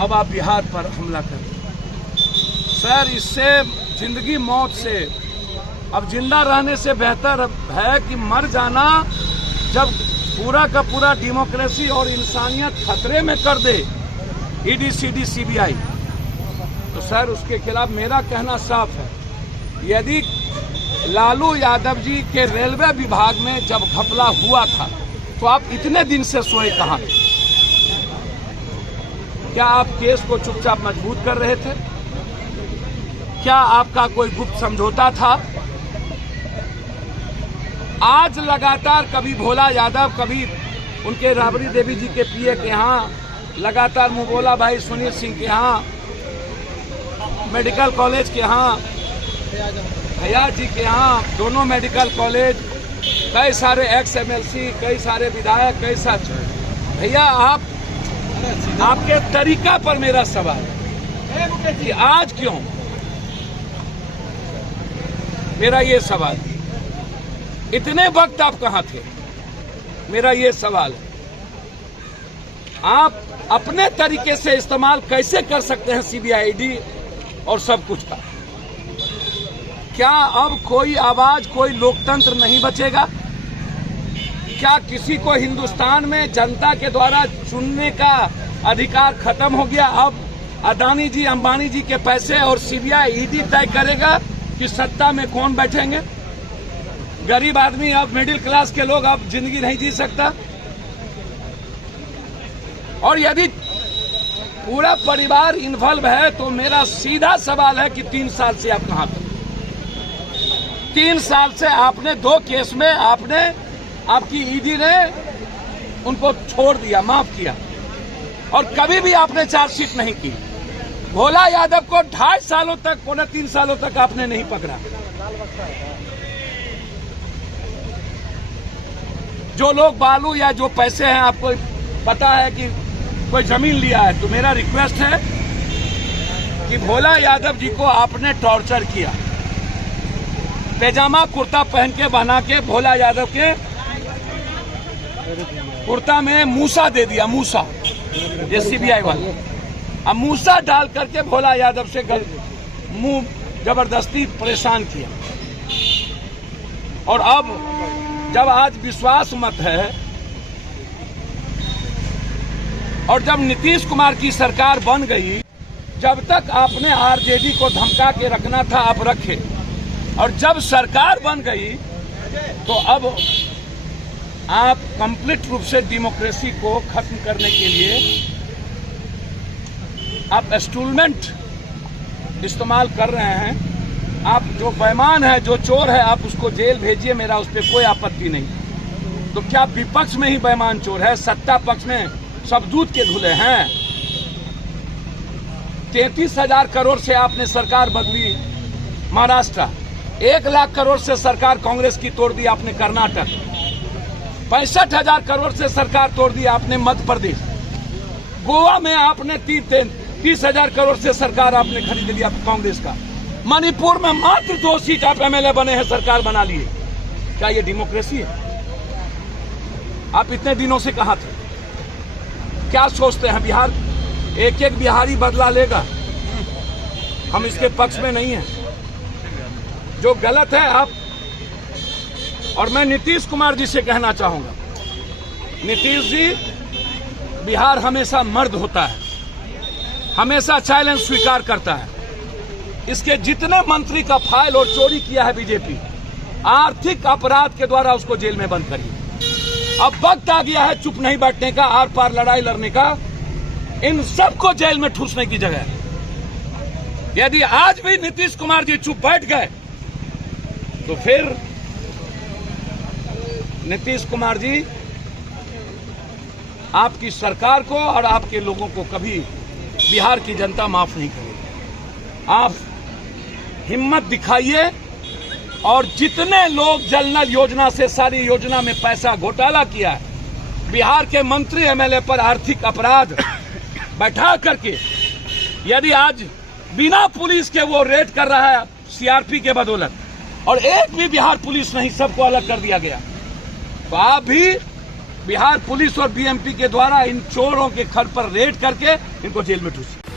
अब आप बिहार पर हमला कर रहे हैं। सर, इससे जिंदगी मौत से, अब जिंदा रहने से बेहतर है कि मर जाना। जब पूरा का पूरा डेमोक्रेसी और इंसानियत खतरे में कर दे ईडी, सीडी, सीबीआई, तो सर उसके खिलाफ मेरा कहना साफ है। यदि लालू यादव जी के रेलवे विभाग में जब घपला हुआ था तो आप इतने दिन से सोए कहां थे? क्या आप केस को चुपचाप मजबूत कर रहे थे? क्या आपका कोई गुप्त समझौता था? आज लगातार कभी भोला यादव, कभी उनके राबड़ी देवी जी के पीए के यहाँ, लगातार मुबोला भाई सुनील सिंह के यहाँ, मेडिकल कॉलेज के यहाँ, भैया जी के यहाँ, दोनों मेडिकल कॉलेज, कई सारे एक्स एमएलसी, कई सारे विधायक, कई सारे भैया, आपके तरीका पर मेरा सवाल है कि आज क्यों? मेरा ये सवाल, इतने वक्त आप कहां थे? मेरा ये सवाल है। आप अपने तरीके से इस्तेमाल कैसे कर सकते हैं सीबीआई, ईडी और सब कुछ का? क्या अब कोई आवाज, कोई लोकतंत्र नहीं बचेगा? क्या किसी को हिंदुस्तान में जनता के द्वारा चुनने का अधिकार खत्म हो गया? अब अदानी जी, अंबानी जी के पैसे और सीबीआई, ईडी तय करेगा कि सत्ता में कौन बैठेंगे? गरीब आदमी, अब मिडिल क्लास के लोग अब जिंदगी नहीं जी सकता। और यदि पूरा परिवार इन्वॉल्व है तो मेरा सीधा सवाल है कि 3 साल से आप कहां थे? 3 साल से आपने 2 केस में आपकी ईडी ने उनको छोड़ दिया, माफ किया, और कभी भी आपने चार्जशीट नहीं की। भोला यादव को 2.5 सालों तक, 3 सालों तक आपने नहीं पकड़ा। जो लोग बालू या जो पैसे हैं, आपको पता है कि कोई जमीन लिया है, तो मेरा रिक्वेस्ट है कि भोला यादव जी को आपने टॉर्चर किया, पैजामा कुर्ता पहन के बना के भोला यादव के कुर्ता में मूसा दे दिया, मूसा, ये सीबीआई वाले, अब मूसा डाल करके भोला यादव से मुंह जबरदस्ती परेशान किया। और अब जब आज विश्वास मत है और जब नीतीश कुमार की सरकार बन गई, जब तक आपने आरजेडी को धमका के रखना था आप रखे, और जब सरकार बन गई तो अब आप कंप्लीट रूप से डेमोक्रेसी को खत्म करने के लिए आप इंस्ट्रूमेंट इस्तेमाल कर रहे हैं। आप जो बेईमान है, जो चोर है, आप उसको जेल भेजिए, मेरा उस पर कोई आपत्ति नहीं। तो क्या विपक्ष में ही बेईमान चोर है? सत्ता पक्ष में सब दूध के धुले हैं। 33,000 करोड़ से आपने सरकार बदली महाराष्ट्र, 1 लाख करोड़ से सरकार कांग्रेस की तोड़ दी आपने कर्नाटक, 65,000 करोड़ से सरकार तोड़ दी आपने मध्य प्रदेश, गोवा में आपने 30,000 करोड़ से सरकार आपने खरीद लिया कांग्रेस का, मणिपुर में मात्र 2 सीट आप एमएलए बने हैं, सरकार बना लिए। क्या ये डेमोक्रेसी है? आप इतने दिनों से कहां थे? क्या सोचते हैं बिहार एक बिहारी बदला लेगा? हम इसके पक्ष में नहीं हैं। जो गलत है आप, और मैं नीतीश कुमार जी से कहना चाहूंगा, नीतीश जी, बिहार हमेशा मर्द होता है, हमेशा चैलेंज स्वीकार करता है। इसके जितने मंत्री का फाइल और चोरी किया है बीजेपी, आर्थिक अपराध के द्वारा उसको जेल में बंद करिए। अब वक्त आ गया है चुप नहीं बैठने का, आर पार लड़ाई लड़ने का। इन सबको जेल में ठूसने की जगह, यदि आज भी नीतीश कुमार जी चुप बैठ गए तो फिर नीतीश कुमार जी आपकी सरकार को और आपके लोगों को कभी बिहार की जनता माफ नहीं करेगी। आप हिम्मत दिखाइए, और जितने लोग जल नल योजना से सारी योजना में पैसा घोटाला किया है, बिहार के मंत्री एमएलए पर आर्थिक अपराध बैठा करके, यदि आज बिना पुलिस के वो रेड कर रहा है सीआरपी के बदौलत, और एक भी बिहार पुलिस नहीं, सबको अलग कर दिया गया, तो आप भी बिहार पुलिस और बीएमपी के द्वारा इन चोरों के घर पर रेड करके इनको जेल में ठूसी।